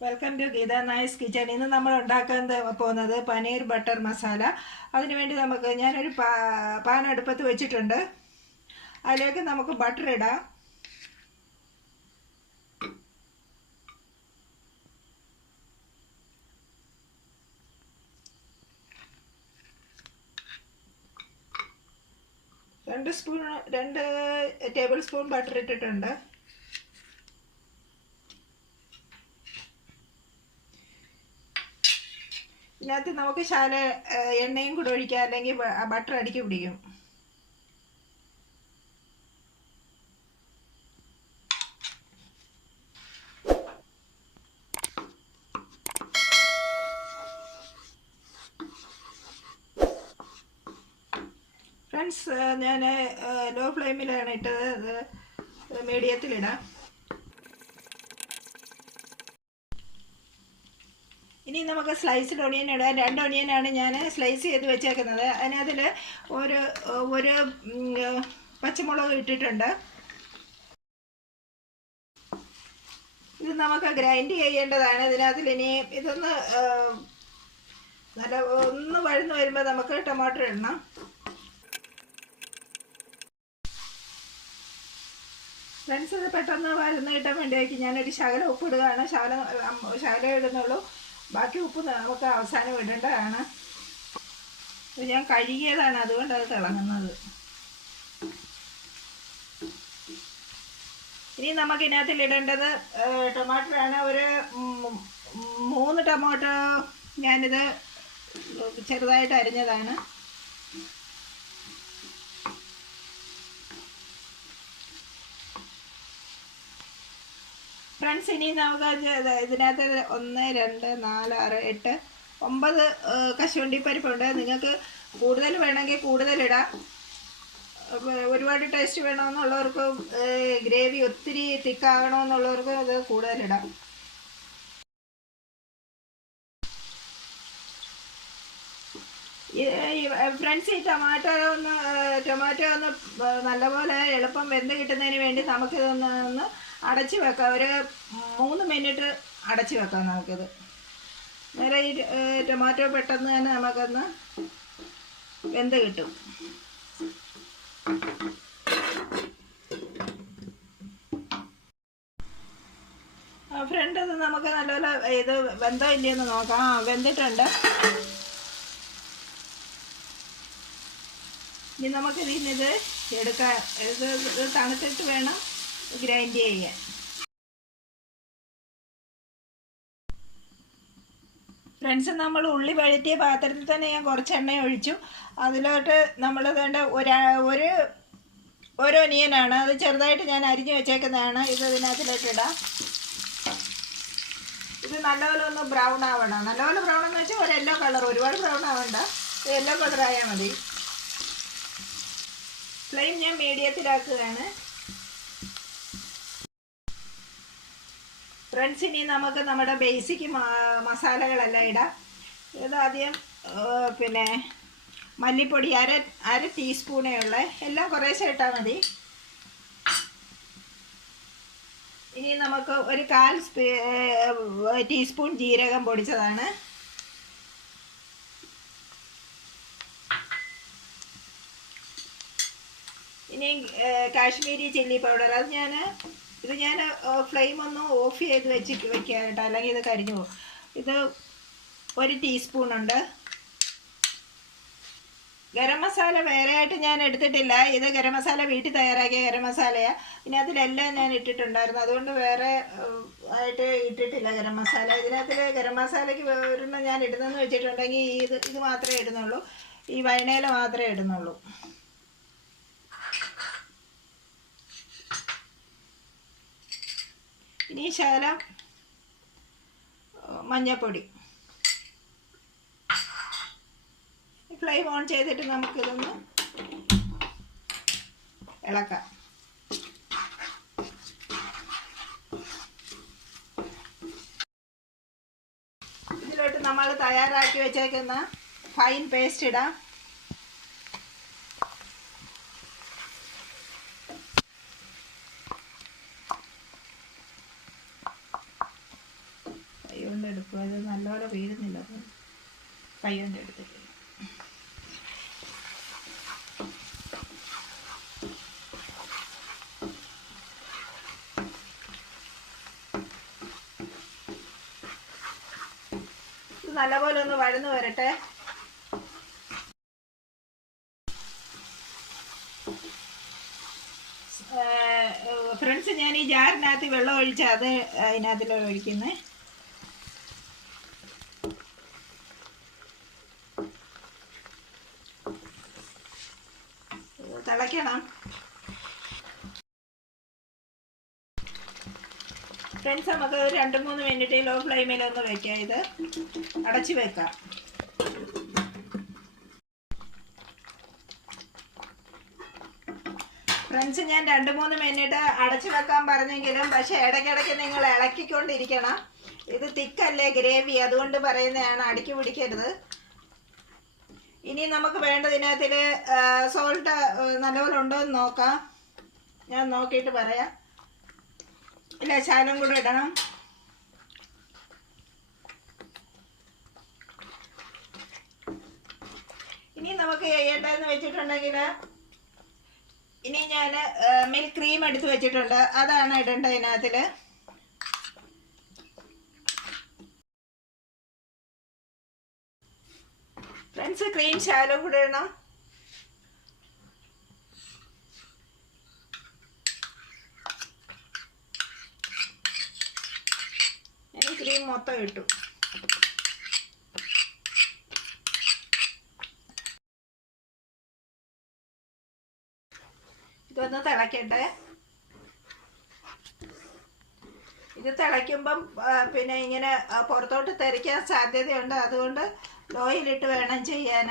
Welcome to Gita Nice Kitchen. ഇന്ന് നമ്മൾ ഉണ്ടാക്കാൻ പോകുന്നത് പനീർ ബട്ടർ മസാല. അതിനുവേണ്ടി ഞാനൊരു പാൻ അടുപ്പത്ത് വെച്ചിട്ടുണ്ട്. അതിലേക്ക് നമുക്ക് ബട്ടർ ഇടാം. രണ്ട് ടേബിൾ സ്പൂൺ ബട്ടർ ഇട്ടിട്ടുണ്ട്. ഇതിനകത്ത് നമുക്ക് എണ്ണയും കൂടെ ഒഴിക്കാം, അല്ലെങ്കിൽ ബട്ടർ അടിക്ക് പിടിക്കും. ഫ്രണ്ട്സ്, ഞാൻ ലോ ഫ്ലെയിമിലാണ് ഇട്ടത്, മീഡിയത്തിലിടാം. ഇനി നമുക്ക് സ്ലൈസ്ഡ് ഒണിയൻ ഇടാം. 2 ഒണിയനാണ് ഞാൻ സ്ലൈസ് ചെയ്ത് വെച്ചേക്കുന്നത്. അതിനകത്തിൽ ഒരു പച്ചമുളക് ഇട്ടിട്ടുണ്ട്. ഇത് നമുക്ക് ഗ്രൈൻഡ് ചെയ്യേണ്ടതാണ്. ഇതിനകത്തിൽ ഇനി ഇതൊന്ന് ഒന്ന് വഴന്ന് വരുമ്പോൾ നമുക്ക് ടൊമാറ്റോ ഇടണം. ഫ്രണ്ട്സ്, ഇത് പെട്ടെന്ന് വഴന്ന് കിട്ടാൻ വേണ്ടിയായിരിക്കും ഞാനൊരു ശകലം ഉപ്പ് ഇടുകയാണ്. ശകലം ഇടുന്നുള്ളൂ. ബാക്കി ഉപ്പ് നമുക്ക് അവസാനം ഇടേണ്ടതാണ്. ഞാൻ കഴുകിയതാണ്, അതുകൊണ്ട് അത് തിളങ്ങുന്നത്. ഇനി നമുക്ക് ഇതിനകത്തിൽ ഇടേണ്ടത് ടൊമാറ്റോ ആണ്. ഒരു 3 ടൊമാറ്റോ ഞാനിത് ചെറുതായിട്ട് അരിഞ്ഞതാണ്. ഫ്രണ്ട്സ്, ഇനി നമുക്ക് ഇതിനകത്ത് 1, 2, 4, 6, 8, 9 കശുവണ്ടി പരിപ്പുണ്ട്. നിങ്ങൾക്ക് കൂടുതൽ വേണമെങ്കിൽ കൂടുതലിടാം. ഒരുപാട് ടേസ്റ്റ് വേണമെന്നുള്ളവർക്ക്, ഗ്രേവി ഒത്തിരി തിക്കാകണമെന്നുള്ളവർക്ക് അത് കൂടുതലിടാം. ഫ്രണ്ട്സ്, ഈ ടൊമാറ്റോ ഒന്ന് നല്ലപോലെ എളുപ്പം വെന്ത് കിട്ടുന്നതിന് വേണ്ടി നമുക്കിതൊന്ന് അടച്ച് വെക്കാം. ഒരു 3 മിനിറ്റ് അടച്ച് വെക്കാം നമുക്കിത്. നേരെ ഈ ടൊമാറ്റോ പെട്ടെന്ന് തന്നെ നമുക്കൊന്ന് വെന്ത് കിട്ടും. ഫ്രണ്ട്, ഇത് നമുക്ക് നല്ലപോലെ ഇത് വെന്തോ ഇല്ലയെന്ന് നോക്കാം. വെന്തിട്ടുണ്ട്. ഇനി നമുക്കിതിന്നത് എടുക്കാം. ഇത് തണുത്തിട്ട് വേണം ഗ്രൈൻഡ് ചെയ്യാൻ. ഫ്രണ്ട്സ്, നമ്മൾ ഉള്ളി വഴറ്റിയ പാത്രത്തിൽ തന്നെ ഞാൻ കുറച്ച് എണ്ണ ഒഴിച്ചു. അതിലോട്ട് നമ്മൾ വേണ്ട ഒരു ഒനിയനാണ്, അത് ചെറുതായിട്ട് ഞാൻ അരിഞ്ഞു വെച്ചേക്കുന്നതാണ്. ഇത് ഇതിനകത്തിലോട്ടിടാം. ഇത് നല്ലപോലെ ഒന്ന് ബ്രൗൺ ആവണം. നല്ലപോലെ ബ്രൗൺ എന്ന് വെച്ചാൽ ഒരു യെല്ലോ കളർ, ഒരുപാട് ബ്രൗൺ ആവണ്ട, യെല്ലോ കളർ ആയാൽ മതി. ഫ്ലെയിം ഞാൻ മീഡിയത്തിലാക്കുകയാണ്. ഫ്രണ്ട്സ്, ഇനി നമുക്ക് നമ്മുടെ ബേസിക് മസാലകളെല്ലാം ഇടാം. ഇതാദ്യം പിന്നെ മല്ലിപ്പൊടി അര ടീസ്പൂണേ ഉള്ളേ, എല്ലാം കുറേശ്ശെ ഇട്ടാൽ മതി. ഇനി നമുക്ക് ഒരു 1/4 ടീസ്പൂൺ ജീരകം പൊടിച്ചതാണ്. ഇനി കാശ്മീരി ചില്ലി പൗഡർ, ഇത് ഞാൻ ഫ്ലെയിം ഒന്ന് ഓഫ് ചെയ്ത് വെക്കാം കേട്ടോ, അല്ലെങ്കിൽ ഇത് കരിഞ്ഞു പോകും. ഇത് 1 ടീസ്പൂണുണ്ട്. ഗരം മസാല വേറെ ആയിട്ട് ഞാൻ എടുത്തിട്ടില്ല. ഇത് ഗരം മസാല വീട്ടിൽ തയ്യാറാക്കിയ ഗരം മസാലയാണ്. പിന്നെ അതിലെല്ലാം ഞാൻ ഇട്ടിട്ടുണ്ടായിരുന്നു, അതുകൊണ്ട് വേറെ ആയിട്ട് ഇട്ടിട്ടില്ല ഗരം മസാല. ഇതിനകത്ത് ഗരം മസാലയ്ക്ക് ഒരെണ്ണം ഞാൻ ഇടുന്നതെന്ന് വെച്ചിട്ടുണ്ടെങ്കിൽ ഇത് മാത്രമേ ഇടുന്നുള്ളൂ. ഈ വൈനയില മാത്രമേ ഇടുന്നുള്ളൂ. ഇനി ശകലം മഞ്ഞൾപ്പൊടി. ഫ്ലെയിം ഓൺ ചെയ്തിട്ട് നമുക്കിതൊന്ന് ഇളക്കാം. ഇതിലോട്ട് നമ്മൾ തയ്യാറാക്കി വെച്ചേക്കുന്ന ഫൈൻ പേസ്റ്റ് ഇടാം. കൊണ്ട് എടുക്കുക. ഇത് നല്ലപോലെ വീഴുന്നില്ല, അപ്പം കൈ കൊണ്ട് എടുത്തിട്ട്. ഇത് നല്ലപോലെ ഒന്ന് വഴന്ന് വരട്ടെ. ഫ്രണ്ട്സ്, ഞാൻ ഈ ജാറിനകത്ത് വെള്ളം ഒഴിച്ചാൽ അത് അതിനകത്തിലാണ് ഒഴിക്കുന്നത്. തിളയ്ക്കണം. ഫ്രണ്ട്സ്, നമുക്ക് 2-3 മിനിറ്റ് ലോ ഫ്ലെയിമിലൊന്ന് വെക്കാം. ഇത് അടച്ചു വെക്കാം. ഫ്രണ്ട്സ്, ഞാൻ 2-3 മിനിറ്റ് അടച്ചു വെക്കാൻ പറഞ്ഞെങ്കിലും പക്ഷെ ഇടയ്ക്കിടയ്ക്ക് നിങ്ങൾ ഇളക്കിക്കൊണ്ടിരിക്കണം. ഇത് തിക്കല്ലേ ഗ്രേവി, അതുകൊണ്ട് പറയുന്നതാണ്, അടുക്കി പിടിക്കരുത്. ഇനി നമുക്ക് വേണ്ടതിനകത്തിൽ സോൾട്ട് നല്ലപോലെ ഉണ്ടോ എന്ന് നോക്കാം. ഞാൻ നോക്കിയിട്ട് പറയാം. ഇല്ല, ശകലം കൂടെ ഇടണം. ഇനി നമുക്ക് ചെയ്യേണ്ടതെന്ന് വെച്ചിട്ടുണ്ടെങ്കിൽ, ഇനി ഞാൻ മിൽക്ക് ക്രീം എടുത്ത് വെച്ചിട്ടുണ്ട്, അതാണ് ഇടേണ്ടത് ഇതിനകത്തിൽ. ഫ്രണ്ട്സ്, ക്രീം ശകലം കൂടെ ഇടണം. ഞാൻ ക്രീം മൊത്തം ഇട്ടു. ഇതൊന്ന് തിളക്കട്ടെ. ഇത് തിളയ്ക്കുമ്പം പിന്നെ ഇങ്ങനെ പുറത്തോട്ട് തെറിക്കാൻ സാധ്യതയുണ്ട്. അതുകൊണ്ട് ലോയിലിട്ട് വേണം ചെയ്യാൻ,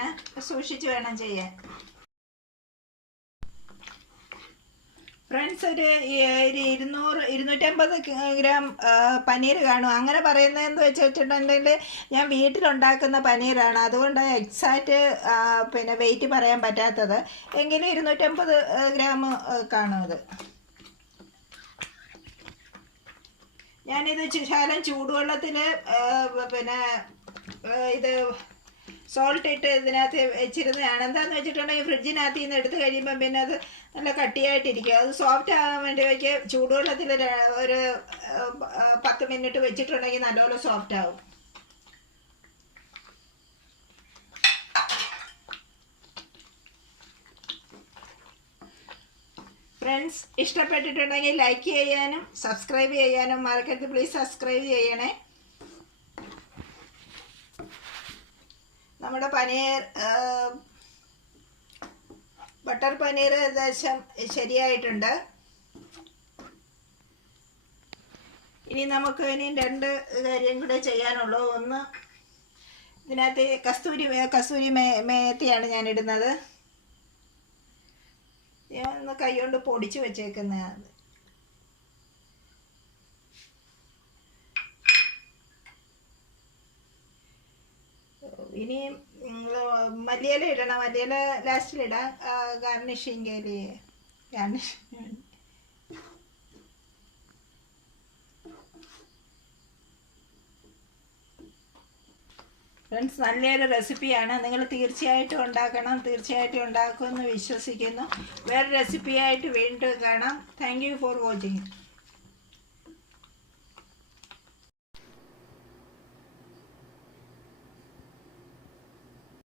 സൂക്ഷിച്ച് വേണം ചെയ്യാൻ. ഫ്രണ്ട്സ്, ഒരു 200-250 ഗ്രാം പനീർ കാണും. അങ്ങനെ പറയുന്നതെന്ന് വെച്ചിട്ടുണ്ടെങ്കിൽ ഞാൻ വീട്ടിലുണ്ടാക്കുന്ന പനീറാണ്, അതുകൊണ്ട് എക്സാക്റ്റ് പിന്നെ വെയിറ്റ് പറയാൻ പറ്റാത്തത്. എങ്കിലും 250 ഗ്രാം കാണും. ഇത് ഞാനിത് ശകലം ചൂടുവെള്ളത്തിൽ പിന്നെ ഇത് സോൾട്ട് ഇട്ട് ഇതിനകത്ത് വെച്ചിരുന്നതാണ്. എന്താണെന്ന് വെച്ചിട്ടുണ്ടെങ്കിൽ ഫ്രിഡ്ജിനകത്ത് നിന്ന് എടുത്ത് കഴിയുമ്പം പിന്നെ അത് നല്ല കട്ടിയായിട്ടിരിക്കും. അത് സോഫ്റ്റ് ആകാൻ വേണ്ടി വയ്ക്ക് ചൂടുവെള്ളത്തിൽ ഒരു 10 മിനിറ്റ് വെച്ചിട്ടുണ്ടെങ്കിൽ നല്ലപോലെ സോഫ്റ്റ് ആവും. ഫ്രണ്ട്സ്, ഇഷ്ടപ്പെട്ടിട്ടുണ്ടെങ്കിൽ ലൈക്ക് ചെയ്യാനും സബ്സ്ക്രൈബ് ചെയ്യാനും മറക്കരുത്. പ്ലീസ് സബ്സ്ക്രൈബ് ചെയ്യണേ. നമ്മുടെ പനീർ ബട്ടർ പനീർ ഏകദേശം ശരിയായിട്ടുണ്ട്. ഇനി നമുക്ക് 2 കാര്യം കൂടെ ചെയ്യാനുള്ളൂ. ഒന്ന്, ഇതിനകത്ത് കസ്തൂരി മേത്തിയാണ് ഞാൻ ഇടുന്നത്. ഞാൻ ഒന്ന് കൈ കൊണ്ട് പൊടിച്ച് വെച്ചേക്കുന്നതാണ്. ഇനി മല്ലിയില ഇടണം. മല്ലിയില ലാസ്റ്റിലിടാം, ഗാർണിഷിങ് ഫ്രണ്ട്സ്, നല്ലൊരു റെസിപ്പിയാണ്. നിങ്ങൾ തീർച്ചയായിട്ടും ഉണ്ടാക്കണം. തീർച്ചയായിട്ടും ഉണ്ടാക്കുമെന്ന് വിശ്വസിക്കുന്നു. വേറെ റെസിപ്പിയായിട്ട് വീണ്ടും കാണാം. Thank you for watching.